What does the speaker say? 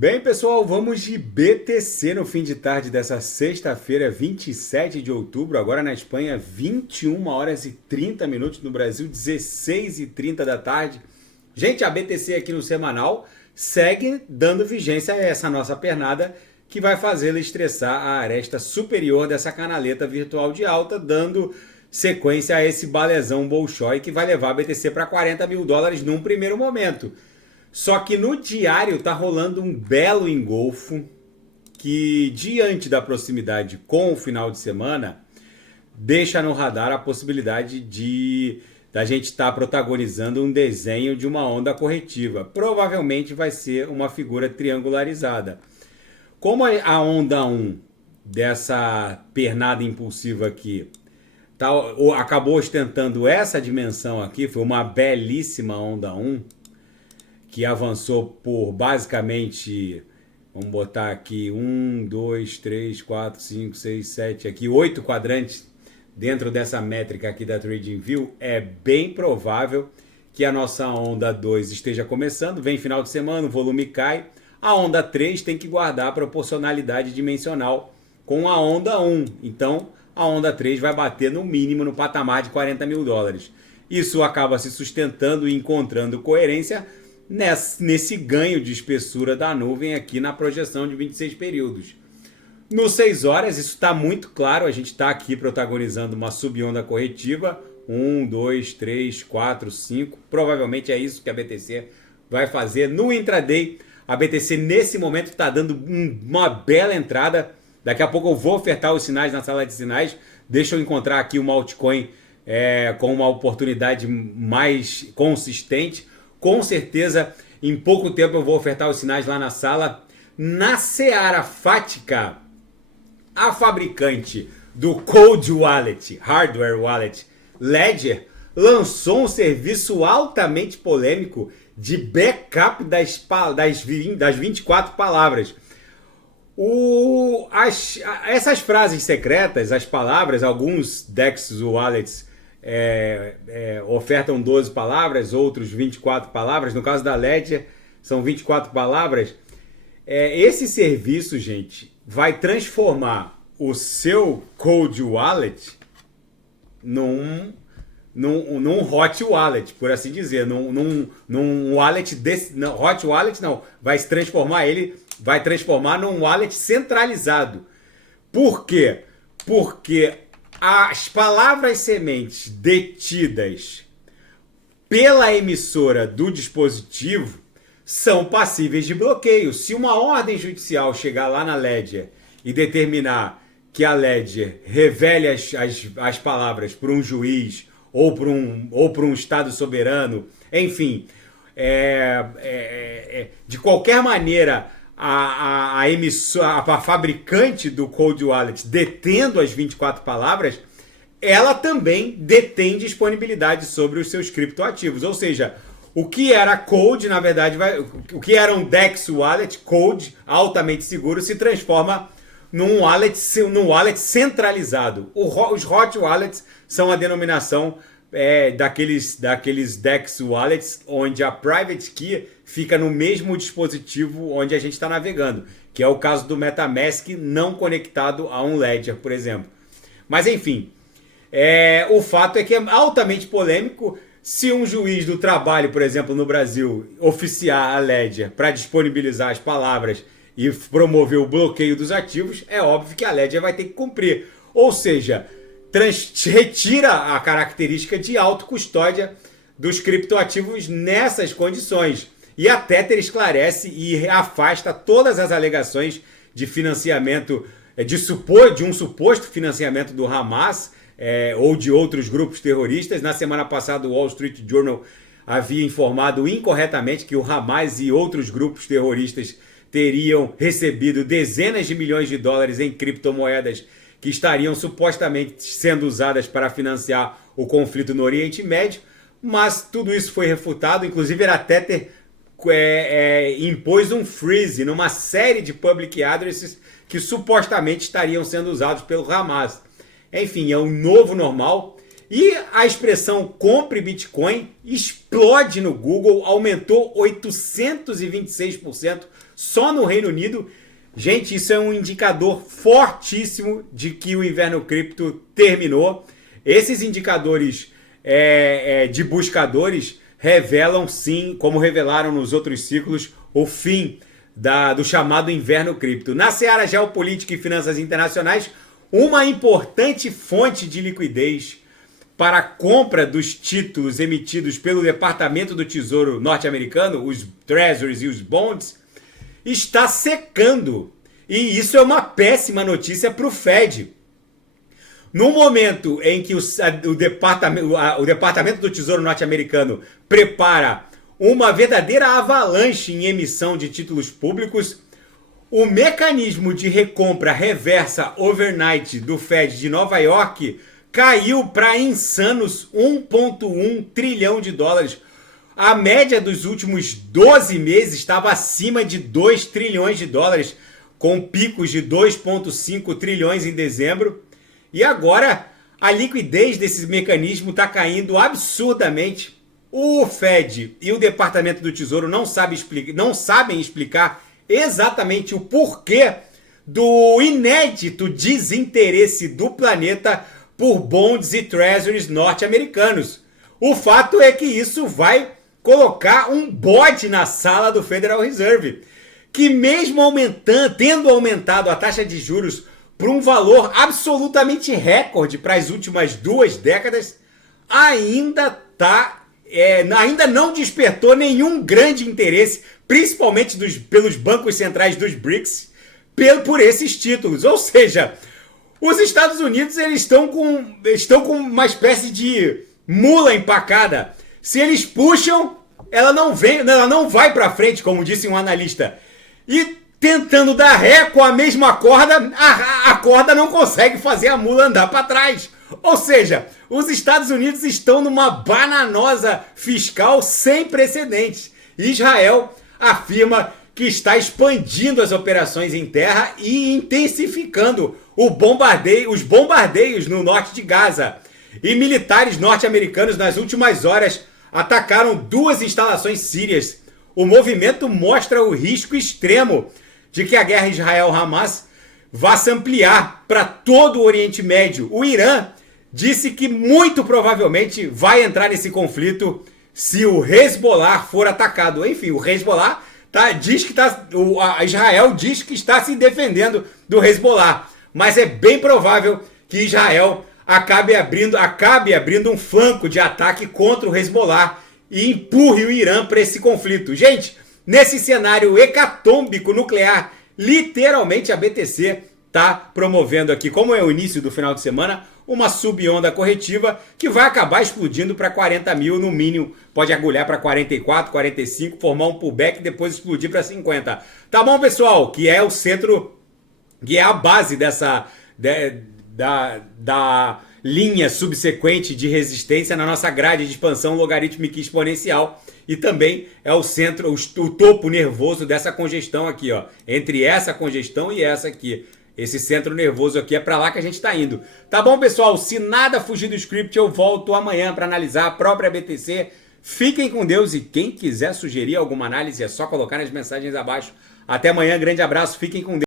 Bem, pessoal, vamos de BTC no fim de tarde dessa sexta-feira, 27 de outubro. Agora na Espanha, 21 horas e 30 minutos. No Brasil, 16 e 30 da tarde. Gente, a BTC aqui no semanal segue dando vigência a essa nossa pernada que vai fazê-la estressar a aresta superior dessa canaleta virtual de alta, dando sequência a esse balezão Bolshoi que vai levar a BTC para 40 mil dólares num primeiro momento. Só que no diário tá rolando um belo engolfo que, diante da proximidade com o final de semana, deixa no radar a possibilidade de da gente estar protagonizando um desenho de uma onda corretiva. Provavelmente vai ser uma figura triangularizada. Como a onda 1 dessa pernada impulsiva aqui acabou ostentando essa dimensão aqui, foi uma belíssima onda 1, que avançou por basicamente, vamos botar aqui, 1, 2, 3, 4, 5, 6, 7, aqui, 8 quadrantes dentro dessa métrica aqui da TradingView, é bem provável que a nossa onda 2 esteja começando, vem final de semana, o volume cai, a onda 3 tem que guardar a proporcionalidade dimensional com a onda 1, então a onda 3 vai bater no mínimo no patamar de 40 mil dólares. Isso acaba se sustentando e encontrando coerência nesse ganho de espessura da nuvem aqui na projeção de 26 períodos. No 6 horas, isso está muito claro, a gente está aqui protagonizando uma subonda corretiva, 1, 2, 3, 4, 5, provavelmente é isso que a BTC vai fazer. No intraday, a BTC nesse momento está dando uma bela entrada, daqui a pouco eu vou ofertar os sinais na sala de sinais, deixa eu encontrar aqui uma altcoin com uma oportunidade mais consistente. Com certeza, em pouco tempo eu vou ofertar os sinais lá na sala. Na Seara Fática, a fabricante do Cold Wallet, Hardware Wallet, Ledger, lançou um serviço altamente polêmico de backup das 24 palavras. Essas frases secretas, as palavras, alguns DEX Wallets ofertam 12 palavras, outros 24 palavras. No caso da Ledger, são 24 palavras. Esse serviço, gente, vai transformar o seu Cold Wallet num Hot Wallet, por assim dizer. Num wallet desse. Não, Hot Wallet não. Vai transformar num wallet centralizado. Por quê? Porque as palavras sementes detidas pela emissora do dispositivo são passíveis de bloqueio. Se uma ordem judicial chegar lá na Ledger e determinar que a Ledger revele as palavras para um juiz ou para um Estado soberano, enfim, de qualquer maneira, a fabricante do Cold Wallet detendo as 24 palavras, ela também detém disponibilidade sobre os seus criptoativos. Ou seja, o que era Cold, na verdade, o que era um DEX Wallet, Cold, altamente seguro, se transforma num wallet centralizado. Os Hot Wallets são a denominação daqueles DEX Wallets, onde a Private Key fica no mesmo dispositivo onde a gente está navegando, que é o caso do MetaMask não conectado a um Ledger, por exemplo. Mas enfim, o fato é que é altamente polêmico. Se um juiz do trabalho, por exemplo, no Brasil, oficiar a Ledger para disponibilizar as palavras e promover o bloqueio dos ativos, é óbvio que a Ledger vai ter que cumprir. Ou seja, retira a característica de autocustódia dos criptoativos nessas condições. E a Tether esclarece e afasta todas as alegações de financiamento, de um suposto financiamento do Hamas ou de outros grupos terroristas. Na semana passada, o Wall Street Journal havia informado incorretamente que o Hamas e outros grupos terroristas teriam recebido dezenas de milhões de dólares em criptomoedas que estariam supostamente sendo usadas para financiar o conflito no Oriente Médio, mas tudo isso foi refutado. Inclusive a Tether impôs um freeze numa série de public addresses que supostamente estariam sendo usados pelo Hamas. Enfim, é um novo normal. E a expressão compre Bitcoin explode no Google, aumentou 826% só no Reino Unido. Gente, isso é um indicador fortíssimo de que o inverno cripto terminou. Esses indicadores de buscadores revelam sim, como revelaram nos outros ciclos, o fim do chamado inverno cripto. Na seara geopolítica e finanças internacionais, uma importante fonte de liquidez para a compra dos títulos emitidos pelo Departamento do Tesouro norte-americano, os Treasuries e os Bonds, está secando. E isso é uma péssima notícia para o Fed. No momento em que o Departamento do Tesouro norte-americano prepara uma verdadeira avalanche em emissão de títulos públicos, o mecanismo de recompra reversa overnight do Fed de Nova York caiu para insanos 1,1 trilhão de dólares. A média dos últimos 12 meses estava acima de 2 trilhões de dólares, com picos de 2,5 trilhões em dezembro. E agora a liquidez desse mecanismo está caindo absurdamente. O Fed e o Departamento do Tesouro não sabem explicar exatamente o porquê do inédito desinteresse do planeta por bonds e treasuries norte-americanos. O fato é que isso vai colocar um bode na sala do Federal Reserve, que mesmo tendo aumentado a taxa de juros para um valor absolutamente recorde para as últimas 2 décadas, ainda não despertou nenhum grande interesse, principalmente pelos bancos centrais dos BRICS, por esses títulos. Ou seja, os Estados Unidos eles estão com uma espécie de mula empacada. Se eles puxam, ela não vai para frente, como disse um analista. E tentando dar ré com a mesma corda, a corda não consegue fazer a mula andar para trás. Ou seja, os Estados Unidos estão numa bananosa fiscal sem precedentes. Israel afirma que está expandindo as operações em terra e intensificando os bombardeios no norte de Gaza. E militares norte-americanos nas últimas horas atacaram 2 instalações sírias. O movimento mostra o risco extremo de que a guerra Israel-Hamas vá se ampliar para todo o Oriente Médio. O Irã disse que muito provavelmente vai entrar nesse conflito se o Hezbollah for atacado. Enfim, o Hezbollah Israel diz que está se defendendo do Hezbollah, mas é bem provável que Israel acabe abrindo um flanco de ataque contra o Hezbollah e empurre o Irã para esse conflito. Gente, nesse cenário hecatômbico nuclear, literalmente a BTC está promovendo aqui, como é o início do final de semana, uma subonda corretiva que vai acabar explodindo para 40 mil no mínimo. Pode agulhar para 44, 45, formar um pullback e depois explodir para 50. Tá bom, pessoal? Que é o centro, que é a base da linha subsequente de resistência na nossa grade de expansão logarítmica exponencial. E também é o centro, o topo nervoso dessa congestão aqui, ó, entre essa congestão e essa aqui. Esse centro nervoso aqui é para lá que a gente está indo. Tá bom, pessoal? Se nada fugir do script, eu volto amanhã para analisar a própria BTC. Fiquem com Deus e quem quiser sugerir alguma análise é só colocar nas mensagens abaixo. Até amanhã, grande abraço, fiquem com Deus.